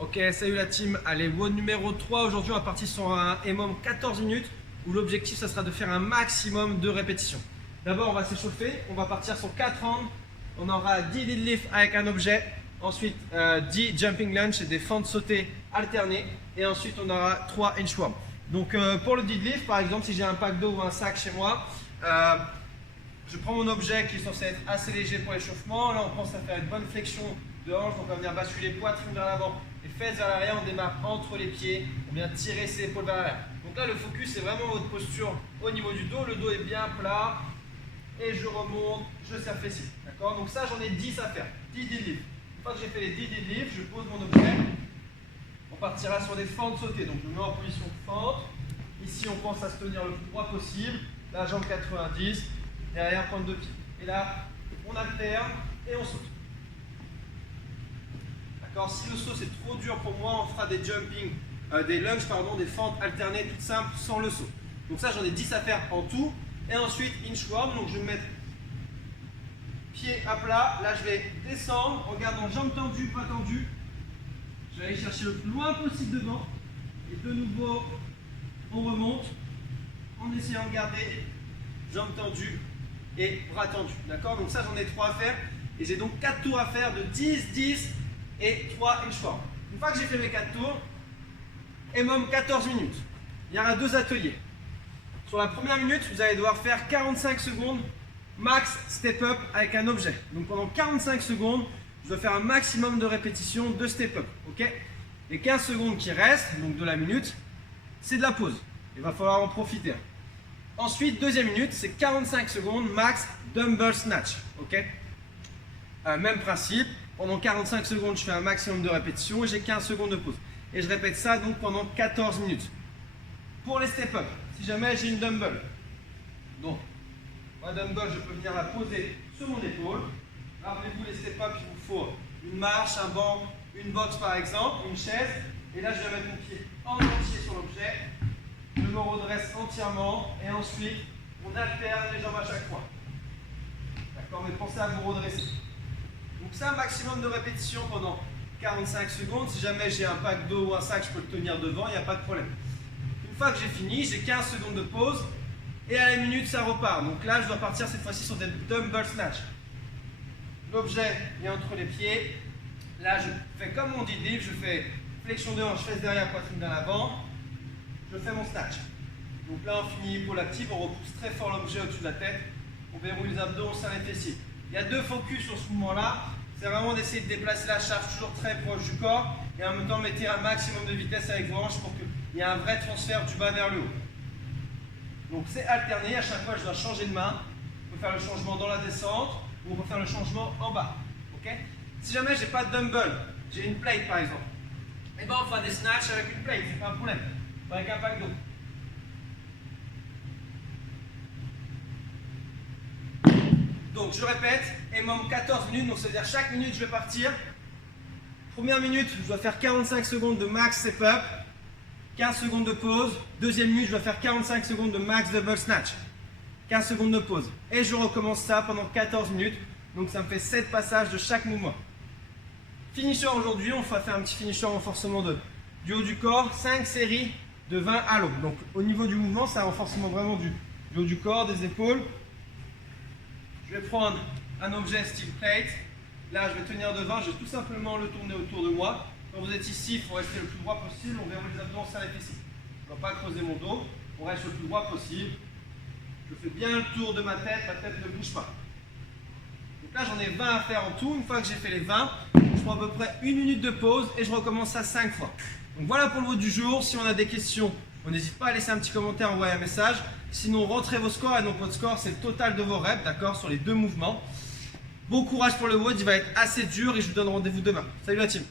Ok, salut la team. Allez, WOD numéro 3. Aujourd'hui, on va partir sur un EMOM 14 minutes où l'objectif, ça sera de faire un maximum de répétitions. D'abord, on va s'échauffer. On va partir sur 4 rounds. On aura 10 deadlifts avec un objet. Ensuite, 10 jumping lunge et des fentes sautées alternées. Et ensuite, on aura 3 inchworm. Donc, pour le deadlift, par exemple, si j'ai un pack d'eau ou un sac chez moi, je prends mon objet qui est censé être assez léger pour l'échauffement. Là, on pense à faire une bonne flexion de hanche. Donc, on va venir basculer poitrine vers l'avant et fesses vers l'arrière. On démarre entre les pieds. On vient tirer ses épaules vers l'arrière. Donc là, le focus, c'est vraiment votre posture au niveau du dos. Le dos est bien plat. Et je remonte, je serre fessier. D'accord? Donc ça, j'en ai 10 à faire. 10 deadlifts. Une fois que j'ai fait les 10 deadlifts, je pose mon objet. On partira sur des fentes sautées. Donc, je me mets en position de fente. Ici, on pense à se tenir le plus droit possible. La jambe 90. Derrière, pointe de pied. Et là, on alterne et on saute. D'accord? Si le saut c'est trop dur pour moi, on fera des jumping, des lunges, pardon, des fentes alternées toutes simples sans le saut. Donc ça, j'en ai 10 à faire en tout. Et ensuite, inchworm. Donc je vais me mettre pied à plat. Là, je vais descendre en gardant jambes tendues, pas tendues. Je vais aller chercher le plus loin possible devant. Et de nouveau, on remonte en essayant de garder jambes tendues et bras tendus. D'accord? Donc ça, j'en ai 3 à faire. Et j'ai donc 4 tours à faire de 10, 10 et 3 inchworm. Une fois que j'ai fait mes 4 tours, EMOM 14 minutes. Il y aura 2 ateliers. Sur la première minute, vous allez devoir faire 45 secondes max step up avec un objet. Donc pendant 45 secondes, je dois faire un maximum de répétitions de step up. Ok? Les 15 secondes qui restent, donc de la minute, c'est de la pause. Il va falloir en profiter. Ensuite, deuxième minute, c'est 45 secondes max dumbbell snatch. Ok? Même principe. Pendant 45 secondes, je fais un maximum de répétitions et j'ai 15 secondes de pause. Et je répète ça donc pendant 14 minutes. Pour les step up, si jamais j'ai une dumbbell, donc ma dumbbell, je peux venir la poser sur mon épaule. Rappelez-vous, les step up, il vous faut une marche, un banc, une box par exemple, une chaise. Et là, je vais mettre mon pied en entier sur l'objet. Je me redresse entièrement et ensuite, on alterne les jambes à chaque fois. D'accord? Mais pensez à vous redresser. Donc ça, maximum de répétitions pendant 45 secondes. Si jamais j'ai un pack d'eau ou un sac, je peux le tenir devant, il n'y a pas de problème. Une fois que j'ai fini, j'ai 15 secondes de pause et à la minute, ça repart. Donc là, je dois partir cette fois-ci sur des dumbbell snatch. L'objet est entre les pieds. Là, je fais comme on dit deadlift, je fais flexion de hanche, fesse derrière, poitrine vers l'avant. Je fais mon snatch. Donc là, on finit épaule active, on repousse très fort l'objet au-dessus de la tête. On verrouille les abdos, on serre les fessiers. Il y a 2 focus sur ce mouvement-là. C'est vraiment d'essayer de déplacer la charge toujours très proche du corps et en même temps mettez un maximum de vitesse avec vos hanches pour qu'il y ait un vrai transfert du bas vers le haut. Donc c'est alterné, à chaque fois je dois changer de main. On peut faire le changement dans la descente ou on peut faire le changement en bas. Okay? Si jamais j'ai pas de dumbbell, j'ai une plate par exemple, et ben on fera des snatchs avec une plate, c'est pas un problème. Avec un pack d'eau. Donc je répète, EMOM 14 minutes, donc c'est-à-dire chaque minute je vais partir. Première minute, je dois faire 45 secondes de max step up, 15 secondes de pause. Deuxième minute, je dois faire 45 secondes de max double snatch, 15 secondes de pause. Et je recommence ça pendant 14 minutes, donc ça me fait 7 passages de chaque mouvement. Finisher aujourd'hui, on va faire un petit finisher renforcement du haut du corps, 5 séries de 20 à l'eau. Donc au niveau du mouvement, c'est un renforcement vraiment du haut du corps, des épaules. Je vais prendre un objet style plate. Là, je vais tenir devant, je vais tout simplement le tourner autour de moi. Quand vous êtes ici, il faut rester le plus droit possible. On verrouille les abdos, on serre les fessiers. Je ne dois pas creuser mon dos. On reste le plus droit possible. Je fais bien le tour de ma tête ne bouge pas. Donc là, j'en ai 20 à faire en tout. Une fois que j'ai fait les 20, je prends à peu près 1 minute de pause et je recommence ça 5 fois. Donc voilà pour le WOD du jour. Si on a des questions, on n'hésite pas à laisser un petit commentaire, envoyer un message. Sinon, rentrez vos scores et donc votre score, c'est le total de vos reps, d'accord, sur les 2 mouvements. Bon courage pour le WOD, il va être assez dur et je vous donne rendez-vous demain. Salut la team!